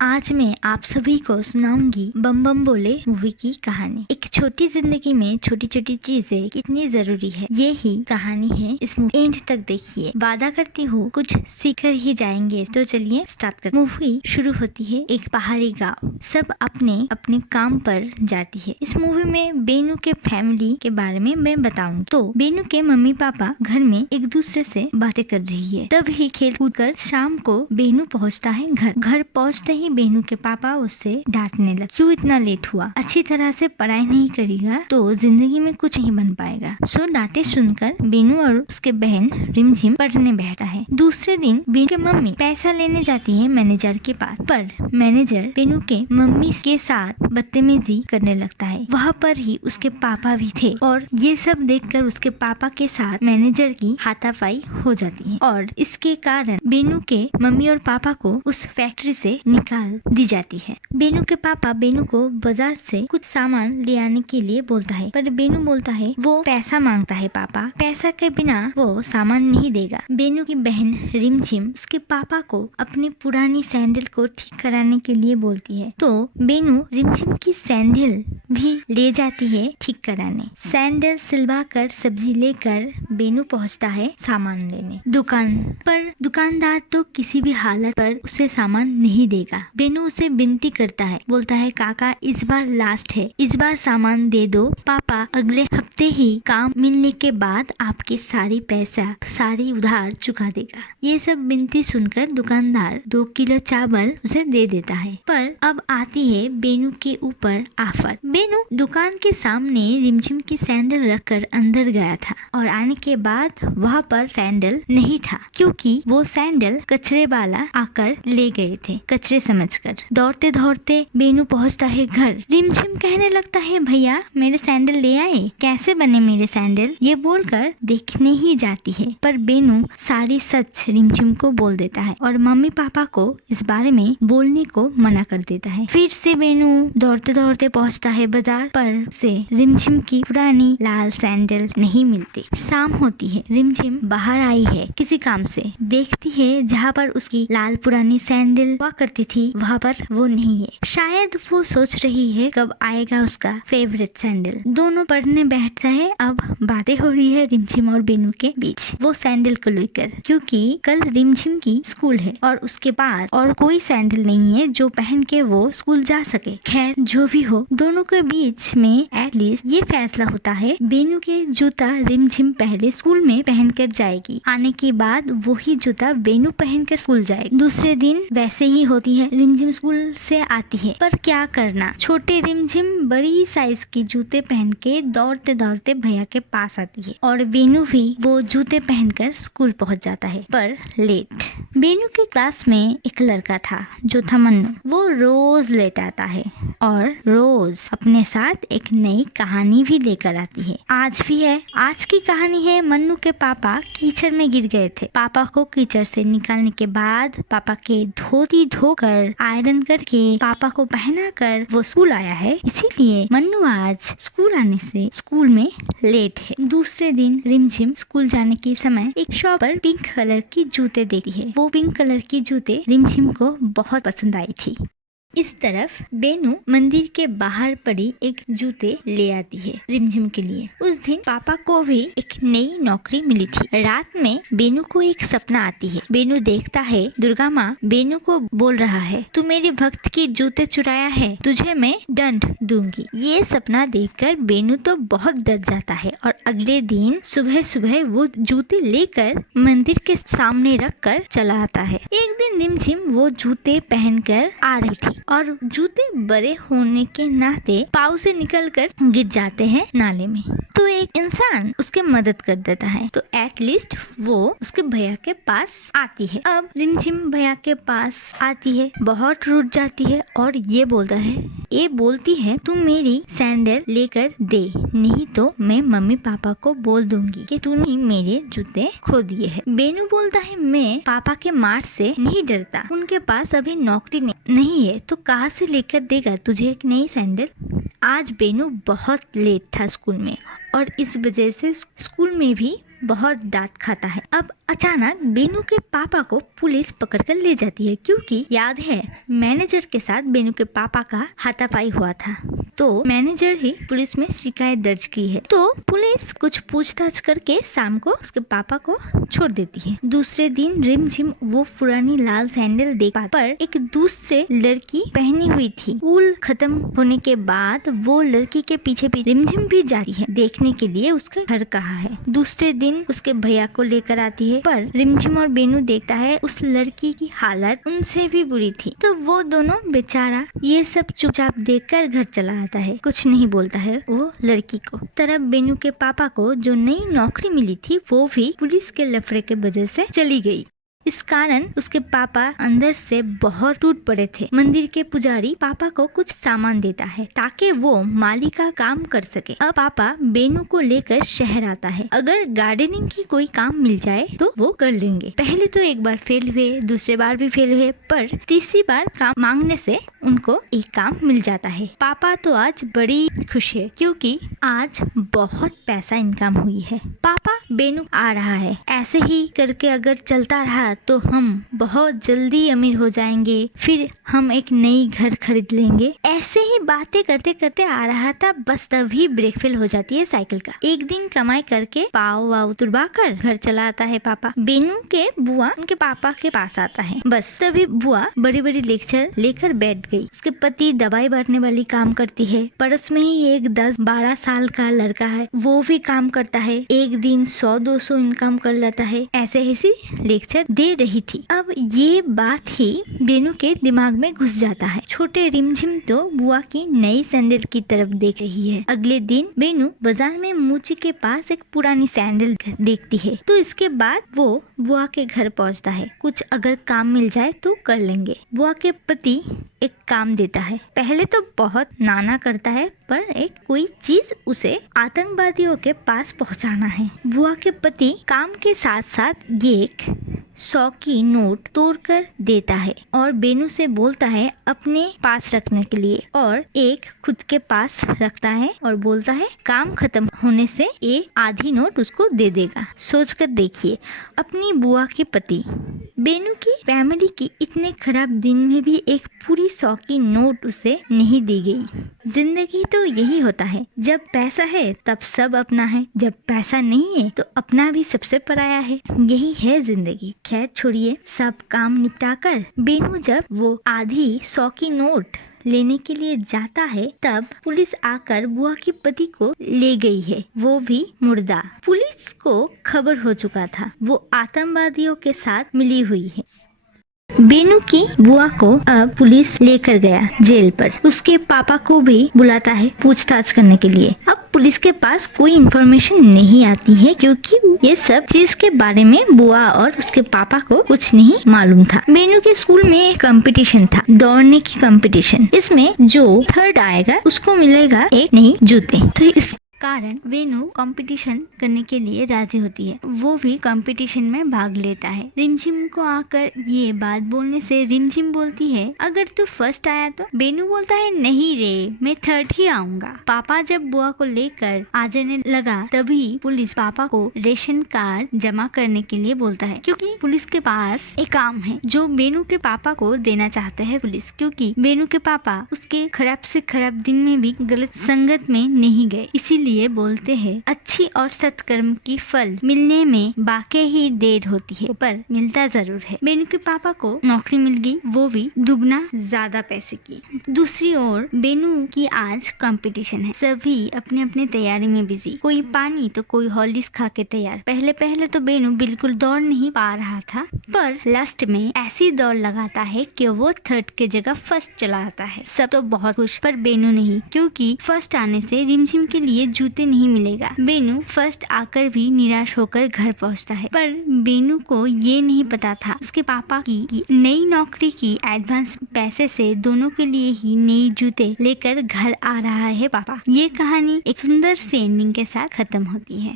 आज मैं आप सभी को सुनाऊंगी बम बम बोले मूवी की कहानी। एक छोटी जिंदगी में छोटी छोटी चीजें कितनी जरूरी है, ये ही कहानी है इस मूवी। एंड तक देखिए, वादा करती हूँ कुछ सीखकर ही जाएंगे। तो चलिए स्टार्ट कर। मूवी शुरू होती है एक पहाड़ी गांव, सब अपने अपने काम पर जाती है। इस मूवी में बेनू के फैमिली के बारे में मैं बताऊंगी। तो बेनू के मम्मी पापा घर में एक दूसरे से बातें कर रही है। तभी खेल कूद कर शाम को बेनू पहुँचता है घर पहुँचते ही बेनू के पापा उससे डांटने लगे, क्यों इतना लेट हुआ, अच्छी तरह से पढ़ाई नहीं करेगा तो जिंदगी में कुछ नहीं बन पाएगा। सो डांटे सुनकर बेनू और उसके बहन रिमझिम पढ़ने बैठता है। दूसरे दिन बेनू की मम्मी पैसा लेने जाती है मैनेजर के पास, पर मैनेजर बेनू के मम्मी के साथ बदतमीजी करने लगता है। वहाँ पर ही उसके पापा भी थे और ये सब देखकर उसके पापा के साथ मैनेजर की हाथापाई हो जाती है और इसके कारण बेनू के मम्मी और पापा को उस फैक्ट्री से निकाल दी जाती है। बेनू के पापा बेनू को बाजार से कुछ सामान ले आने के लिए बोलता है, पर बेनू बोलता है वो पैसा मांगता है, पापा पैसा के बिना वो सामान नहीं देगा। बेनू की बहन रिमझिम उसके पापा को अपनी पुरानी सैंडल को ठीक कराने के लिए बोलती है, तो बेनू रिमझिम की सैंडल भी ले जाती है ठीक कराने। सैंडल सिलवा कर सब्जी लेकर बेनू पहुंचता है सामान लेने दुकान पर। दुकानदार तो किसी भी हालत पर उसे सामान नहीं देगा। बेनू उसे विनती करता है, बोलता है काका इस बार लास्ट है, इस बार सामान दे दो, पापा अगले हफ्ते ही काम मिलने के बाद आपके सारी उधार चुका देगा। ये सब विनती सुनकर दुकानदार 2 किलो चावल उसे दे देता है। पर अब आती है बेनू के ऊपर आफत। बेनू दुकान के सामने रिमझिम की सैंडल रखकर अंदर गया था और आने के बाद वहाँ पर सैंडल नहीं था, क्योंकि वो सैंडल कचरे वाला आकर ले गए थे कचरे समझकर। दौड़ते दौड़ते बेनू पहुंचता है घर। रिमझिम कहने लगता है भैया मेरे सैंडल ले आए, कैसे बने मेरे सैंडल, ये बोलकर देखने ही जाती है। पर बेनू सारी सच रिमझिम को बोल देता है और मम्मी पापा को इस बारे में बोलने को मना कर देता है। फिर से बेनू दौड़ते दौड़ते पहुंचता है बाजार, पर से रिमझिम की पुरानी लाल सैंडल नहीं मिलती। शाम होती है, रिमझिम बाहर आई है किसी काम से, देखती है जहाँ पर उसकी लाल पुरानी सैंडल हुआ करती थी वहाँ पर वो नहीं है। शायद वो सोच रही है कब आएगा उसका फेवरेट सैंडल। दोनों पढ़ने बैठता है। अब बातें हो रही है रिमझिम और बेनू के बीच वो सैंडल को लेकर, क्योंकि कल रिमझिम की स्कूल है और उसके पास और कोई सैंडल नहीं है जो पहन के वो स्कूल जा सके। खैर जो भी हो, दोनों के बीच में एटलीस्ट ये फैसला होता है बेनू के जूता रिमझिम पहले स्कूल में पहन कर जाएगी, आने के बाद वही जूता बेनू पहन कर स्कूल जाएगी। दूसरे दिन वैसे ही होती है, रिमझिम स्कूल से आती है, पर क्या करना, छोटे रिमझिम बड़ी साइज के जूते पहन के दौड़ते दौड़ते भैया के पास आती है और बेनू भी वो जूते पहनकर स्कूल पहुंच जाता है, पर लेट। बेनू के क्लास में एक लड़का था जो था मन्नू। वो रोज लेट आता है और रोज अपने साथ एक नई कहानी भी लेकर आती है। आज भी है। आज की कहानी है मन्नू के पापा कीचड़ में गिर गए थे। पापा को कीचड़ से निकालने के बाद पापा के धोती धोकर आयरन करके पापा को पहना कर वो स्कूल आया है, इसीलिए मन्नू आज स्कूल आने से स्कूल में लेट है। दूसरे दिन रिमझिम स्कूल जाने के समय एक शॉप पर पिंक कलर की जूते देखती है। वो पिंक कलर की जूते रिमझिम को बहुत पसंद आई थी। इस तरफ बेनू मंदिर के बाहर पड़ी एक जूते ले आती है रिमझिम के लिए। उस दिन पापा को भी एक नई नौकरी मिली थी। रात में बेनू को एक सपना आती है। बेनू देखता है दुर्गा माँ बेनू को बोल रहा है, तू मेरे भक्त की जूते चुराया है, तुझे मैं दंड दूंगी। ये सपना देखकर बेनू तो बहुत डर जाता है और अगले दिन सुबह सुबह वो जूते लेकर मंदिर के सामने रख कर चला आता है। एक दिन रिमझिम वो जूते पहनकर आ रही थी और जूते बड़े होने के नाते पाँव से निकलकर गिर जाते हैं नाले में। तो एक इंसान उसके मदद कर देता है, तो एटलीस्ट वो उसके भैया के पास आती है। अब रिमझिम भैया के पास आती है, बहुत रूठ जाती है और ये बोलती है तुम मेरी सैंडल लेकर दे, नहीं तो मैं मम्मी पापा को बोल दूंगी कि तूने मेरे जूते खो दिए हैं। बेनू बोलता है मैं पापा के मार से नहीं डरता, उनके पास अभी नौकरी नहीं है तो कहाँ से लेकर देगा तुझे एक नई सैंडल। आज बेनू बहुत लेट था स्कूल में और इस वजह से स्कूल में भी बहुत डांट खाता है। अब अचानक बेनू के पापा को पुलिस पकड़कर ले जाती है, क्योंकि याद है मैनेजर के साथ बेनू के पापा का हाथापाई हुआ था। तो मैनेजर ही पुलिस में शिकायत दर्ज की है। तो पुलिस कुछ पूछताछ करके शाम को उसके पापा को छोड़ देती है। दूसरे दिन रिमझिम वो पुरानी लाल सैंडल देख पर एक दूसरे लड़की पहनी हुई थी। स्कूल खत्म होने के बाद वो लड़की के पीछे पीछे रिमझिम भी जाती है देखने के लिए उसका घर कहाँ है। दूसरे दिन उसके भैया को लेकर आती है, पर रिमझिम और बेनू देखता है उस लड़की की हालत उनसे भी बुरी थी। तो वो दोनों बेचारा ये सब चुपचाप देखकर घर चला आता है, कुछ नहीं बोलता है वो लड़की को। तरफ बेनू के पापा को जो नई नौकरी मिली थी वो भी पुलिस के लफड़े के वजह से चली गई। इस कारण उसके पापा अंदर से बहुत टूट पड़े थे। मंदिर के पुजारी पापा को कुछ सामान देता है ताकि वो माली का काम कर सके। अब पापा बेनू को लेकर शहर आता है। अगर गार्डनिंग की कोई काम मिल जाए तो वो कर लेंगे। पहले तो एक बार फेल हुए, दूसरे बार भी फेल हुए, पर तीसरी बार काम मांगने से उनको एक काम मिल जाता है। पापा तो आज बड़ी खुश है क्योंकि आज बहुत पैसा इनकम हुई है। पापा बेनू आ रहा है, ऐसे ही करके अगर चलता रहा तो हम बहुत जल्दी अमीर हो जाएंगे, फिर हम एक नई घर खरीद लेंगे। ऐसे ही बातें करते करते आ रहा था, बस तभी ब्रेक फेल हो जाती है साइकिल का। एक दिन कमाई करके पाव वाव तुड़वा कर घर चला आता है पापा। बेनू के बुआ उनके पापा के पास आता है। बस तभी बुआ बड़ी बड़ी लेक्चर लेकर बैठ गई। उसके पति दवाई बांटने वाली काम करती है। पड़ोस में ही एक 10-12 साल का लड़का है, वो भी काम करता है। एक दिन 100-200 इनकम कर लेता है। ऐसे ही लेक्चर दे रही थी। अब ये बात ही बेनू के दिमाग में घुस जाता है। छोटे रिमझिम तो बुआ की नई सैंडल की तरफ देख रही है। अगले दिन बेनू बाजार में मूची के पास एक पुरानी सैंडल देखती है। तो इसके बाद वो बुआ के घर पहुंचता है। कुछ अगर काम मिल जाए तो कर लेंगे। बुआ के पति एक काम देता है। पहले तो बहुत नाना करता है, पर एक कोई चीज उसे आतंकवादियों के पास पहुंचाना है। बुआ के पति काम के साथ साथ ये एक 100 की नोट तोड़कर देता है और बेनू से बोलता है अपने पास रखने के लिए, और एक खुद के पास रखता है और बोलता है काम खत्म होने से ये आधी नोट उसको दे देगा। सोचकर देखिए, अपनी बुआ के पति बेनू की फैमिली की इतने खराब दिन में भी एक पूरी 100 की नोट उसे नहीं दी गई। जिंदगी तो यही होता है, जब पैसा है तब सब अपना है, जब पैसा नहीं है तो अपना भी सबसे पराया है। यही है जिंदगी। खैर छोड़िए, सब काम निपटाकर बेनू जब वो आधी 100 की नोट लेने के लिए जाता है, तब पुलिस आकर बुआ के पति को ले गई है, वो भी मुर्दा। पुलिस को खबर हो चुका था, वो आतंकवादियों के साथ मिली हुई है। बेनू की बुआ को अब पुलिस लेकर गया जेल पर। उसके पापा को भी बुलाता है पूछताछ करने के लिए। अब पुलिस के पास कोई इन्फॉर्मेशन नहीं आती है क्योंकि ये सब चीज के बारे में बुआ और उसके पापा को कुछ नहीं मालूम था। बेनू के स्कूल में एक कंपटीशन था, दौड़ने की कंपटीशन। इसमें जो थर्ड आएगा उसको मिलेगा एक नई जूते। तो इस कारण वेनू कंपटीशन करने के लिए राजी होती है। वो भी कंपटीशन में भाग लेता है। रिमझिम को आकर ये बात बोलने से रिमझिम बोलती है अगर तू फर्स्ट आया तो। बेनू बोलता है नहीं रे, मैं थर्ड ही आऊंगा। पापा जब बुआ को लेकर आ जाने लगा तभी पुलिस पापा को रेशन कार्ड जमा करने के लिए बोलता है, क्योंकि पुलिस के पास एक काम है जो बेनू के पापा को देना चाहते हैं पुलिस, क्योंकि बेनू के पापा उसके खराब से खराब दिन में भी गलत संगत में नहीं गए। इसीलिए बोलते हैं अच्छी और सत्कर्म की फल मिलने में बाकी ही देर होती है, पर मिलता जरूर है। बेनू के पापा को नौकरी मिल गई, वो भी दुगना ज्यादा पैसे की। दूसरी ओर बेनू की आज कंपटीशन है। सभी अपने अपने तैयारी में बिजी, कोई पानी तो कोई हॉर्लिक्स खा के तैयार। पहले पहले तो बेनू बिल्कुल दौड़ नहीं पा रहा था, पर लास्ट में ऐसी दौड़ लगाता है कि वो थर्ड के जगह फर्स्ट चला आता है। सब तो बहुत खुश, पर बेनू नहीं, क्योंकि फर्स्ट आने से रिमझिम के लिए जूते नहीं मिलेगा। बेनू फर्स्ट आकर भी निराश होकर घर पहुंचता है, पर बेनू को ये नहीं पता था उसके पापा की नई नौकरी की एडवांस पैसे से दोनों के लिए ही नई जूते लेकर घर आ रहा है पापा। ये कहानी एक सुंदर से एंडिंग के साथ खत्म होती है।